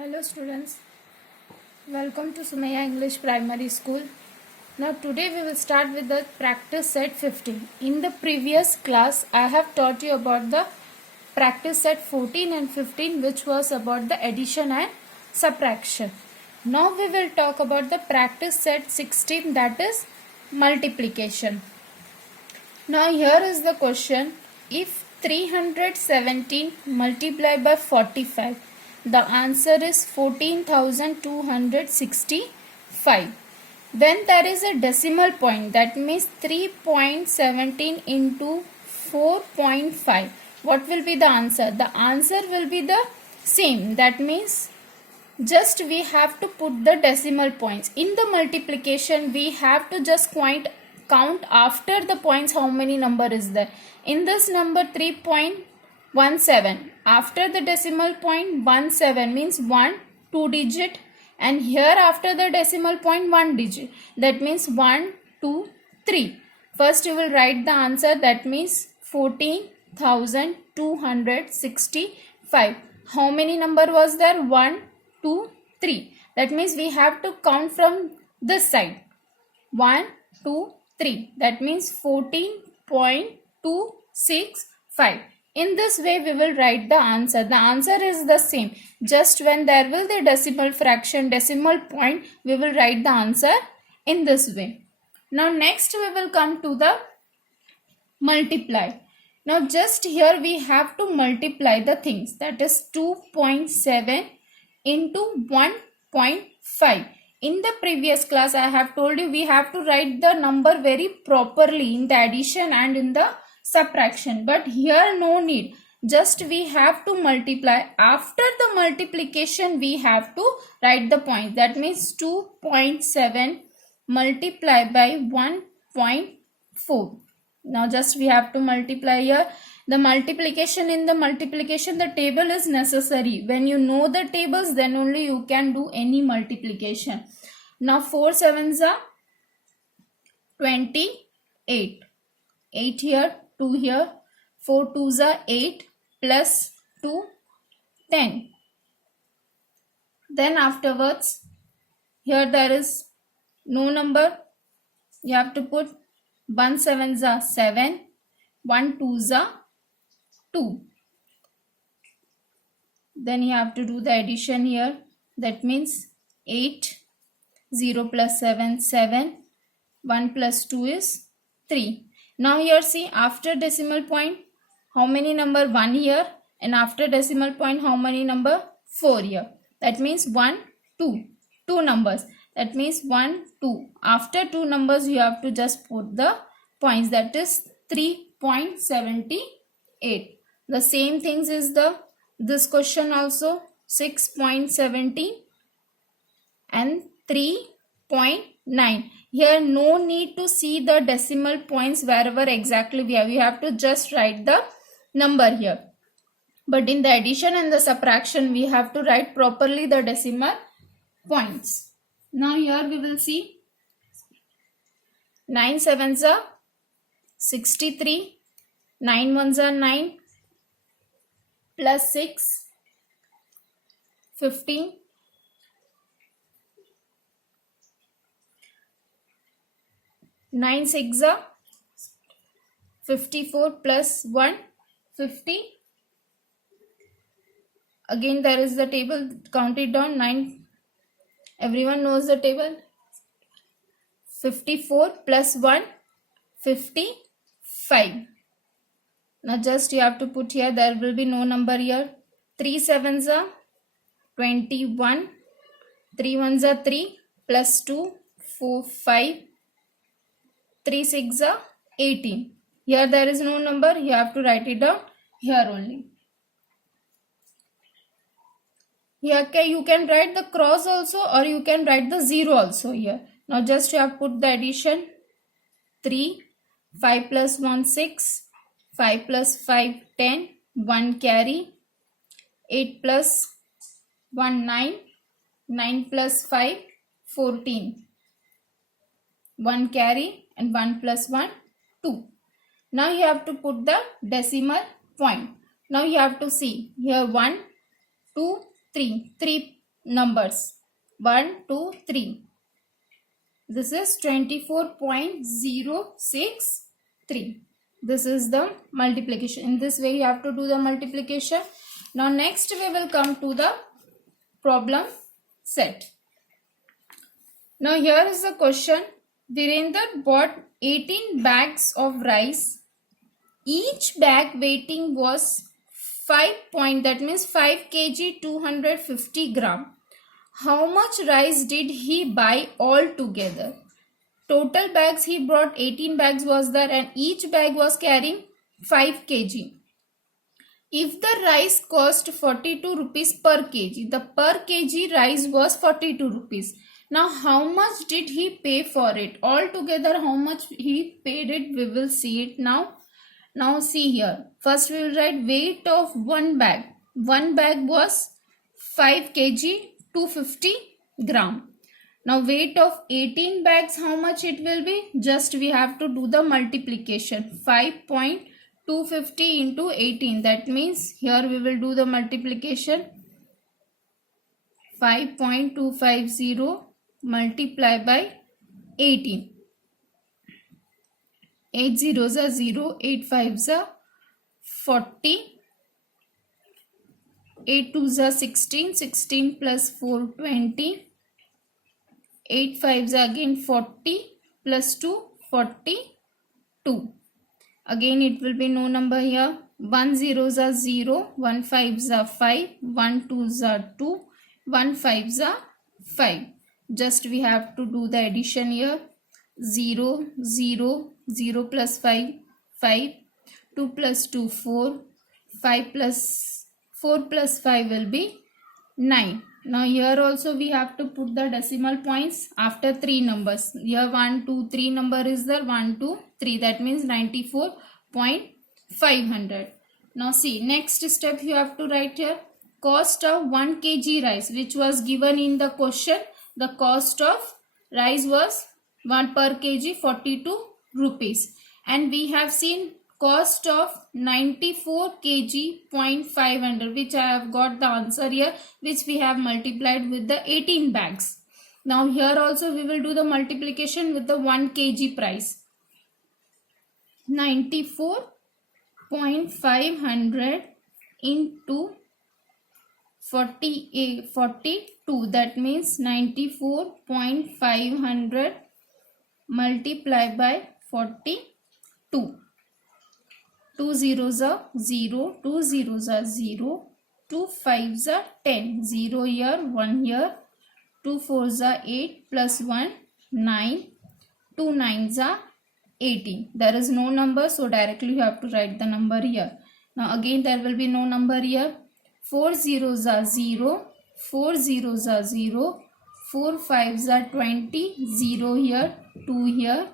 Hello students, welcome to Sumaya English Primary School. Now today we will start with the practice set 15. In the previous class I have taught you about the practice set 14 and 15 which was about the addition and subtraction. Now we will talk about the practice set 16, that is multiplication. Now here is the question: if 317 multiplied by 45, the answer is 14,265. When there is a decimal point, that means 3.17 into 4.5, what will be the answer? The answer will be the same. That means just we have to put the decimal points. In the multiplication, we have to just count after the points how many number is there. In this number 3.17, after the decimal point 17 means 1 2 digit, and here after the decimal point 1 digit, that means 1 2 3. First you will write the answer, that means 14,265. How many number was there? 1 2 3. That means we have to count from this side, 1 2 3. That means 14.265. In this way we will write the answer. The answer is the same. Just when there will be decimal fraction, decimal point, we will write the answer in this way. Now next we will come to the multiply. Now just here we have to multiply the things, that is 2.7 into 1.5. In the previous class I have told you we have to write the number very properly in the addition and in the subtraction, but here no need. Just we have to multiply. After the multiplication we have to write the point. That means 2.7 multiplied by 1.4. Now just we have to multiply here. The multiplication, in the multiplication the table is necessary. When you know the tables, then only you can do any multiplication. Now 4 sevens are 28. 8 here, 2 here, 4 twos are 8 plus 2, 10. Then afterwards, here there is no number. You have to put 1 sevens are 7, 1 twos are 2. Then you have to do the addition here. That means 8, 0 plus 7, 7, 1 plus 2 is 3. Now here see, after decimal point how many number? 1 here, and after decimal point how many number? 4 here. That means 1 2, 2 numbers. That means 1 2. After 2 numbers you have to just put the points, that is 3.78. The same things is this question also, 6.17 and 3.9. Here no need to see the decimal points wherever exactly we have. You have to just write the number here. But in the addition and the subtraction we have to write properly the decimal points. Now here we will see 9 sevens are 63, 9 ones are 9, plus 6, 15, 9 6 are 54 plus 1, 50. Again there is the table, count it down, 9. Everyone knows the table. 54 plus 1, 55. Now just you have to put here, there will be no number here. 3 sevens are 21, 3 ones are 3 plus 2, 4 5, 3 6 are 18. Here there is no number, you have to write it down here only. Here you can write the cross also, or you can write the 0 also here. Now just you have to put the addition. 3, 5 plus 1 6, 5 plus 5 10, 1 carry, 8 plus 1 9, 9 plus 5 14, 1 carry, and 1 plus 1 2. Now you have to put the decimal point. Now you have to see here 1 2 3 numbers 1 2 3. This is 24.063. This is the multiplication. In this way you have to do the multiplication. Now next we will come to the problem set. Now here is the question. Virender bought 18 bags of rice. Each bag weighting was 5 that means 5 kg 250 gram. How much rice did he buy altogether? Total bags he brought 18 bags was there and each bag was carrying 5 kg. If the rice cost 42 rupees per kg, the per kg rice was 42 rupees. Now how much did he pay for it? Altogether how much he paid it, we will see it now. Now see here. First we will write weight of one bag. One bag was 5 kg 250 gram. Now weight of 18 bags, how much it will be? Just we have to do the multiplication. 5.250 into 18. That means here we will do the multiplication. 5.250 multiply by 18. 8 zeros are 0, 8 fives are 40, 8 twos are 16, 16 plus 4 20, 8 fives are again 40 plus 2 42. Again it will be no number here. 1 zeros are 0, 1 fives are 5, 1 twos are 2, 1 fives are 5. Just we have to do the addition here. 0 0 0 plus 5 5, 2 plus 2 4, 5 plus 4 plus 5 will be 9. Now here also we have to put the decimal points after 3 numbers. Here 1 2 3 number is there, 1 2 3, that means 94.500. Now see, next step you have to write here cost of 1 kg rice, which was given in the question. The cost of rice was 1 per kg 42 rupees, and we have seen cost of 94 kg 0.500, which I have got the answer here, which we have multiplied with the 18 bags. Now here also we will do the multiplication with the 1 kg price. 94.500 into 42, that means 94.500 multiply by 42. 2 zeros are 0, 2 zeros are 0, 2 fives are 10, 0 here, 1 here, 2 fours are 8 plus 1 9, 2 nines are 18. There is no number, so directly you have to write the number here. Now again there will be no number here. 4 zeros are 0, 4 zeros are 0, 4 fives are 20, 0 here, 2 here,